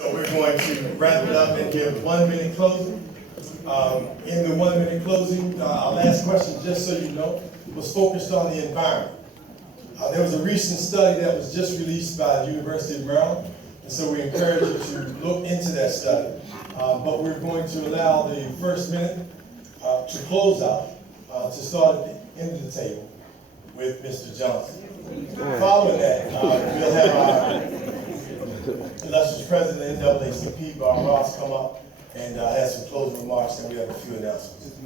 So we're going to wrap it up and give 1 minute closing. In the 1 minute closing, our last question, just so you know, was focused on the environment. There was a recent study that was just released by the University of Maryland, and so we encourage you to look into that study. But we're going to allow the first minute to close out, to start at the end of the table with Mr. Johnson. Following that, we'll have our illustrious president of NAACP, Bob Ross, come up and have some closing remarks, and we have a few announcements.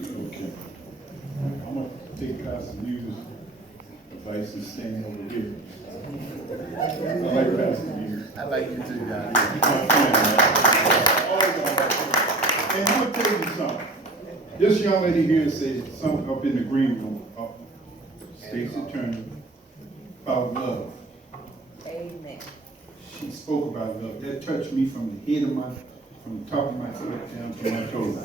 Okay. I'm going to take Pastor Hughes' advice and stand over here. I like Pastor Hughes. I like you too, Don. And I'm going to tell you something. This young lady here said something up in the green room, Stacey Turner, about love. Amen. She spoke about love. That touched me from the the top of my foot down to my toes.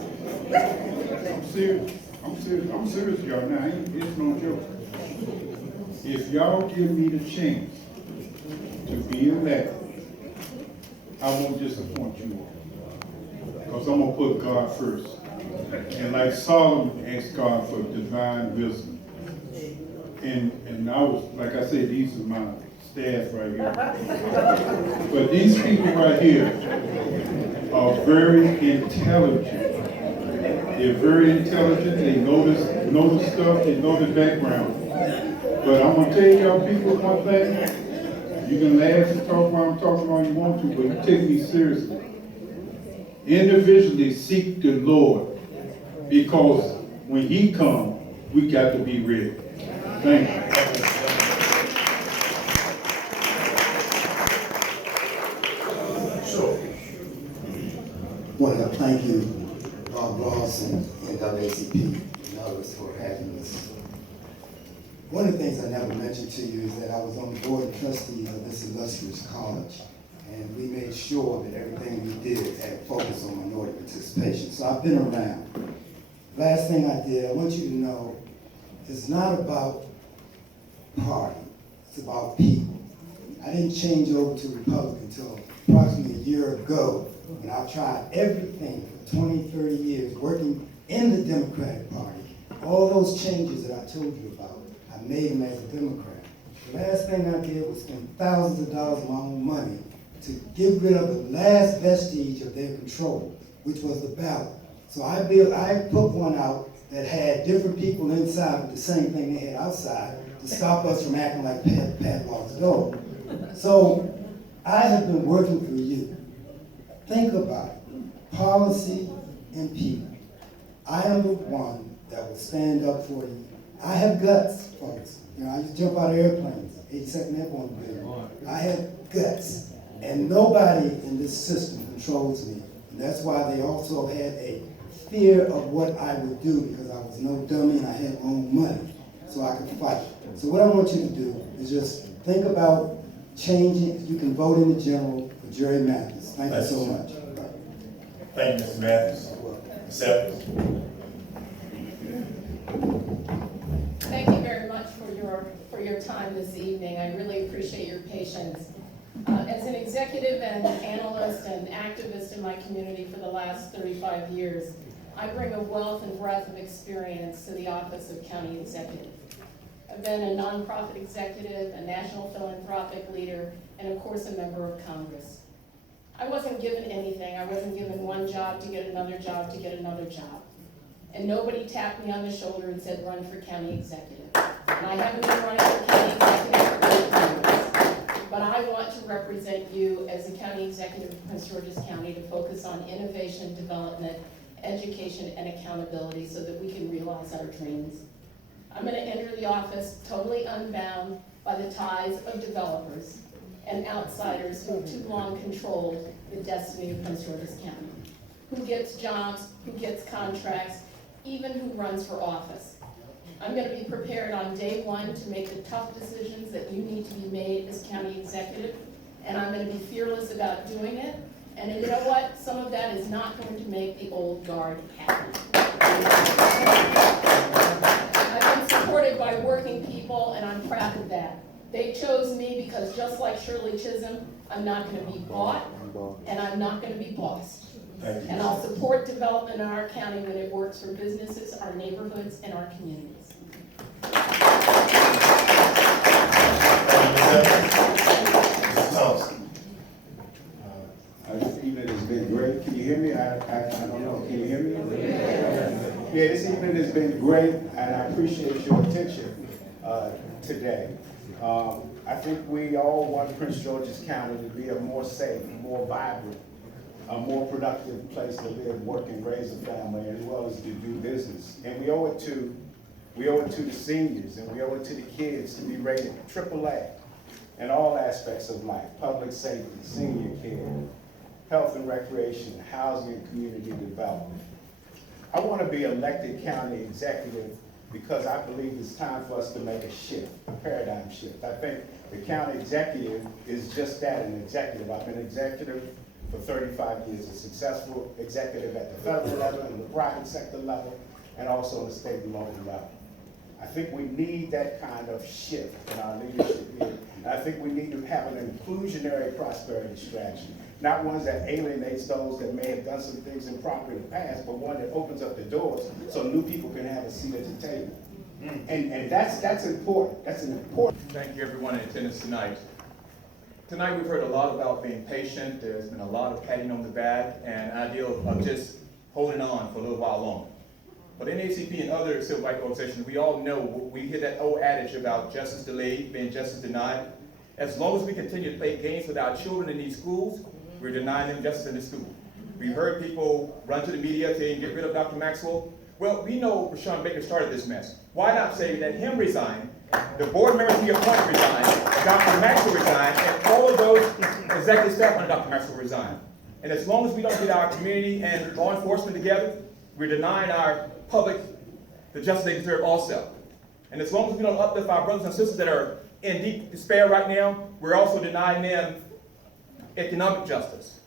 I'm serious. I'm serious, y'all. Now, it's no joke. If y'all give me the chance to be elected, I won't disappoint you all. Because I'm going to put God first. And like Solomon asked God for divine wisdom. And I was, like I said, these are my staff right here. But these people right here are very intelligent. They're very intelligent. They know the stuff. They know the background. But I'm going to tell y'all people one thing. You can laugh and talk while I'm talking all you want to, but you take me seriously. Individually seek the Lord, because when He comes, we got to be ready. Thank you. Sure. I want to thank you, Bob Ross and NAACP and others for having us. One of the things I never mentioned to you is that I was on the board of trustees of this illustrious college, and we made sure that everything we did had focus on minority participation. So I've been around. Last thing I did, I want you to know, it's not about party, it's about people. I didn't change over to Republican until approximately a year ago, when I've tried everything for 20, 30 years, working in the Democratic Party. All those changes that I told you about, I made them as a Democrat. The last thing I did was spend thousands of dollars of my own money to get rid of the last vestige of their control, which was the ballot. So I put one out that had different people inside with the same thing they had outside to stop us from acting like padlocks go. So I have been working for you. Think about it. Policy and people. I am the one that will stand up for you. I have guts, folks. You know, I used to jump out of airplanes, 82nd Airborne Division. I have guts. And nobody in this system controls me. And that's why they also had a fear of what I would do, because I was no dummy and I had my own money, so I could fight. So what I want you to do is just think about changing. You can vote in the general for Jerry Mathis. Thank you so much. Thank you, Mr. Mathis. Accept. Thank you very much for your time this evening. I really appreciate your patience. As an executive and analyst and activist in my community for the last 35 years, I bring a wealth and breadth of experience to the office of county executive. I've been a nonprofit executive, a national philanthropic leader, and of course a member of Congress. I wasn't given anything. I wasn't given one job to get another job to get another job. And nobody tapped me on the shoulder and said, run for county executive. And I haven't been running for county executive for 8 years. But I want to represent you as the county executive of Prince George's County to focus on innovation, development, education, and accountability so that we can realize our dreams. I'm going to enter the office totally unbound by the ties of developers and outsiders who have too long controlled the destiny of Prince George's County. Who gets jobs, who gets contracts, even who runs for office. I'm going to be prepared on day one to make the tough decisions that you need to be made as county executive, and I'm going to be fearless about doing it. And you know what? Some of that is not going to make the old guard happy. I've been supported by working people, and I'm proud of that. They chose me because just like Shirley Chisholm, I'm not going to be bought, and I'm not going to be bossed. Thank you. And I'll support development in our county when it works for businesses, our neighborhoods, and our communities. Mr. Thompson. This evening has been great. Can you hear me? I don't know. Can you hear me? Yeah, this evening has been great, and I appreciate your attention today. I think we all want Prince George's County to be a more safe, more vibrant, a more productive place to live, work, and raise a family, as well as to do business. And we owe it to the seniors, and we owe it to the kids to be rated AAA in all aspects of life: public safety, senior care, health and recreation, housing and community development. I want to be elected county executive because I believe it's time for us to make a shift, a paradigm shift. I think the county executive is just that, an executive. I've been executive for 35 years, a successful executive at the federal level and the private sector level, and also on the state and local level. I think we need that kind of shift in our leadership here. And I think we need to have an inclusionary prosperity strategy, not one that alienates those that may have done some things improper in the past, but one that opens up the doors so new people can have a seat at the table. And that's important. That's an important. Thank you, everyone in attendance tonight. Tonight we've heard a lot about being patient. There's been a lot of patting on the back and ideal of just holding on for a little while longer. But in ACP and other civil rights organizations, we all know, we hear that old adage about justice delayed being justice denied. As long as we continue to play games with our children in these schools, we're denying them justice in the school. We heard people run to the media saying, get rid of Dr. Maxwell. Well, we know Rashawn Baker started this mess. Why not say that him resign, the board members he appointed resign, Dr. Maxwell resigned, and all of those executive staff under Dr. Maxwell resign. And as long as we don't get our community and law enforcement together, we're denying our public the justice they deserve also. And as long as we don't uplift our brothers and sisters that are in deep despair right now, we're also denying them economic justice.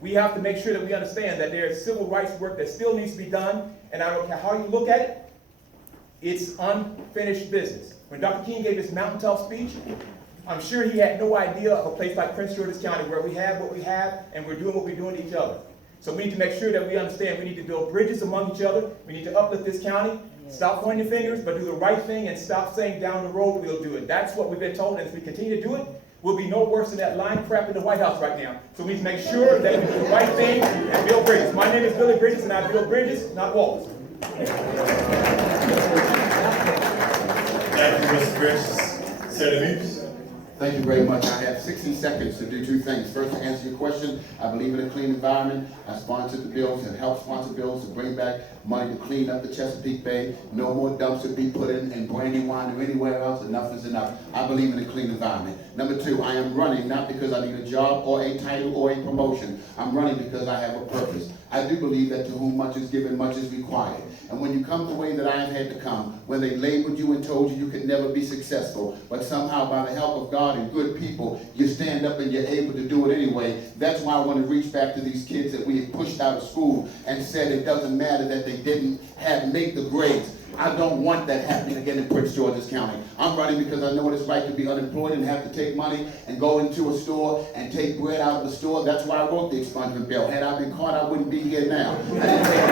We have to make sure that we understand that there is civil rights work that still needs to be done, and I don't care how you look at it, it's unfinished business. When Dr. King gave his mountaintop speech, I'm sure he had no idea of a place like Prince George's County where we have what we have and we're doing what we're doing to each other. So we need to make sure that we understand we need to build bridges among each other. We need to uplift this county. Stop pointing your fingers, but do the right thing and stop saying down the road we'll do it. That's what we've been told, and if we continue to do it, we'll be no worse than that line crap in the White House right now. So we need to make sure that we do the right thing and build bridges. My name is Billy Bridges, and I build bridges, not walls. Thank you, Mr. Bridges. Senator Meeks. Thank you very much. I have 60 seconds to do two things. First, to answer your question, I believe in a clean environment. I sponsored the bills and helped sponsor bills to bring back money to clean up the Chesapeake Bay. No more dumps to be put in Brandywine or anywhere else. Enough is enough. I believe in a clean environment. Number two, I am running not because I need a job or a title or a promotion. I'm running because I have a purpose. I do believe that to whom much is given, much is required. And when you come the way that I have had to come, when they labeled you and told you you could never be successful, but somehow by the help of God and good people, you stand up and you're able to do it anyway. That's why I want to reach back to these kids that we have pushed out of school and said it doesn't matter that they didn't make the grades. I don't want that happening again in Prince George's County. I'm running because I know what it's like to be unemployed and have to take money and go into a store and take bread out of the store. That's why I wrote the expungement bill. Had I been caught, I wouldn't be here now. I didn't take it.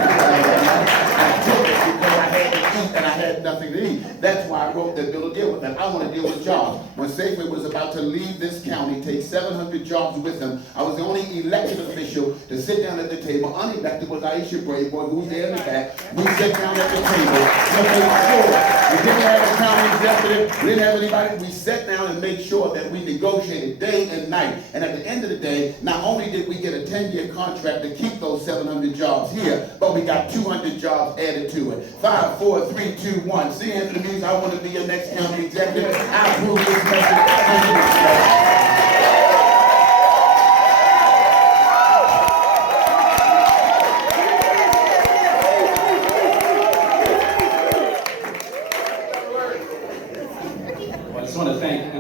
I took it because I had to eat and I had nothing to eat. That's why I wrote that bill to deal with that. I want to deal with jobs. When Safeway was about to leave this county, take 700 jobs with them, I was the only elected official to sit down at the table. Unelected was Aisha Brayboy, who was there in the back. We sat down at the table. We didn't have a county executive, we didn't have anybody. We sat down and made sure that we negotiated day and night. And at the end of the day, not only did we get a 10-year contract to keep those 700 jobs here, but we got 200 jobs added to it. 5, 4, 3, 2, 1. See, Anthony Means, I want to be your next county executive. I approve this message.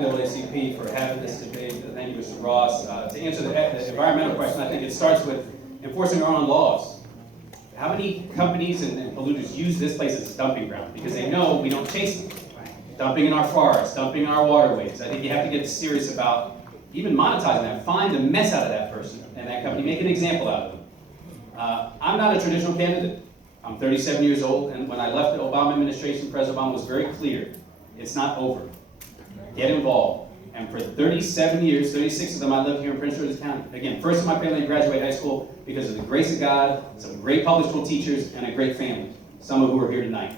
NAACP for having this debate. Thank you, Mr. Ross. To answer the environmental question, I think it starts with enforcing our own laws. How many companies and polluters use this place as a dumping ground? Because they know we don't chase them. dumping in our forests, dumping in our waterways. I think you have to get serious about even monetizing that. Find the mess out of that person and that company, make an example out of them. I'm not a traditional candidate. I'm 37 years old, and when I left the Obama administration, President Obama was very clear. It's not over. Get involved. And for 37 years, 36 of them, I lived here in Prince George's County. Again, first in my family to graduate high school because of the grace of God, some great public school teachers, and a great family, some of who are here tonight.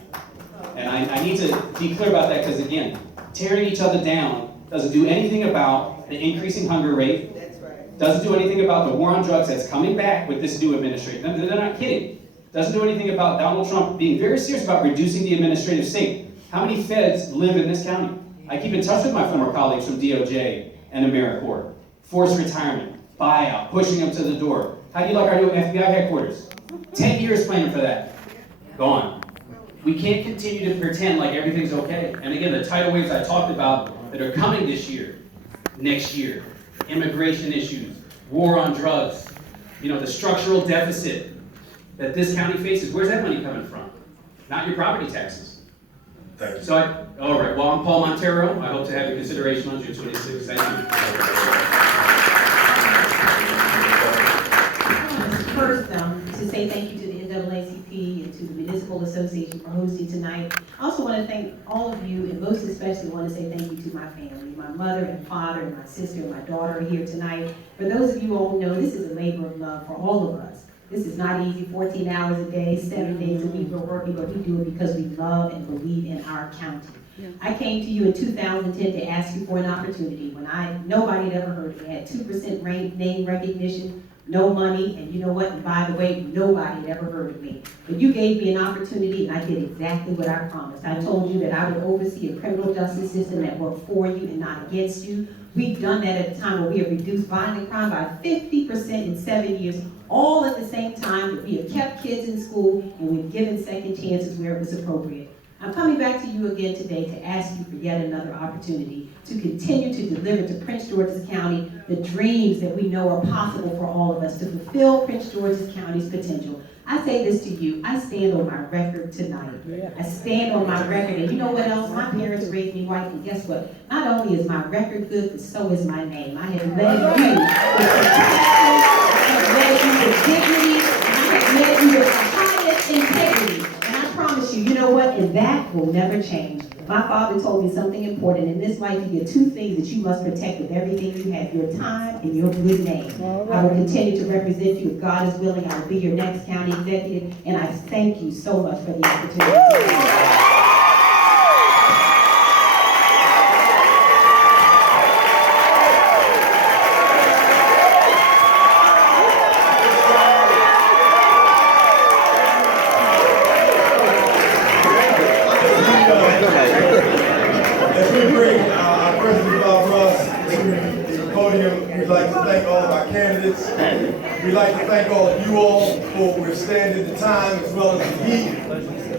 And I need to be clear about that because, again, tearing each other down doesn't do anything about the increasing hunger rate. That's right. Doesn't do anything about the war on drugs that's coming back with this new administration. They're not kidding. Doesn't do anything about Donald Trump being very serious about reducing the administrative state. How many feds live in this county? I keep in touch with my former colleagues from DOJ and AmeriCorps. Forced retirement, buyout, pushing them to the door. How do you like our new FBI headquarters? 10 years planning for that. Gone. We can't continue to pretend like everything's okay. And again, the tidal waves I talked about that are coming this year, next year, immigration issues, war on drugs, the structural deficit that this county faces, where's that money coming from? Not your property taxes. Thank you. So all right, well, I'm Paul Montero. I hope to have your consideration on June 26th. Thank you. First, to say thank you to the NAACP and to the Municipal Association for hosting tonight. I also want to thank all of you, and most especially want to say thank you to my family, my mother and father and my sister and my daughter are here tonight. For those of you who all know, this is a labor of love for all of us. This is not easy, 14 hours a day, 7 days a week we're working, but we do it because we love and believe in our county. I came to you in 2010 to ask you for an opportunity when nobody had ever heard of me. I had 2% name recognition, no money, and you know what? And by the way, nobody had ever heard of me. But you gave me an opportunity, and I did exactly what I promised. I told you that I would oversee a criminal justice system that worked for you and not against you. We've done that at a time where we have reduced violent crime by 50% in 7 years, all at the same time that we have kept kids in school and we've given second chances where it was appropriate. I'm coming back to you again today to ask you for yet another opportunity to continue to deliver to Prince George's County the dreams that we know are possible for all of us to fulfill Prince George's County's potential. I say this to you, I stand on my record tonight. I stand on my record, and you know what else? My parents raised me white, and guess what? Not only is my record good, but so is my name. I have led you with dignity, and I have led you with highest integrity. And I promise you, you know what? And that will never change. My father told me something important. In this life, you get two things that you must protect with everything you have: your time and your good name. I will continue to represent you. If God is willing, I will be your next county executive. And I thank you so much for the opportunity. As we bring our President Bob Ross to the podium, we'd like to thank all of our candidates. We'd like to thank all of you all for withstanding the time as well as the heat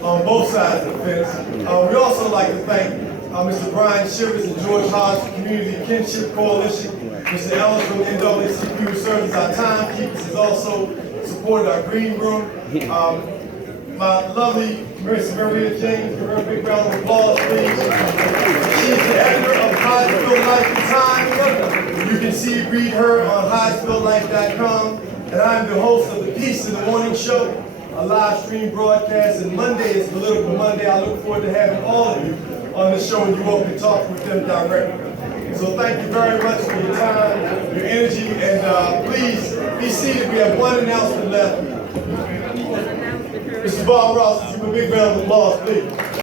on both sides of the fence. We'd also like to thank Mr. Brian Shivers and George Hodge, Community Kinship Coalition. Mr. Ellis from the NAACP, who serves as our timekeepers, has also supported our green room. My lovely Miss Maria James, give her a big round of applause, please. She's the editor of Hyattsville Life and Time. You can read her on HyattsvilleLife.com. And I'm the host of the Peace in the Morning Show, a live stream broadcast. And Monday is Political Monday. I look forward to having all of you on the show, and you all can talk with them directly. So thank you very much for your time, your energy, and please be seated. We have one announcement left. Mr. Bob Ross, give him a big round of applause, please.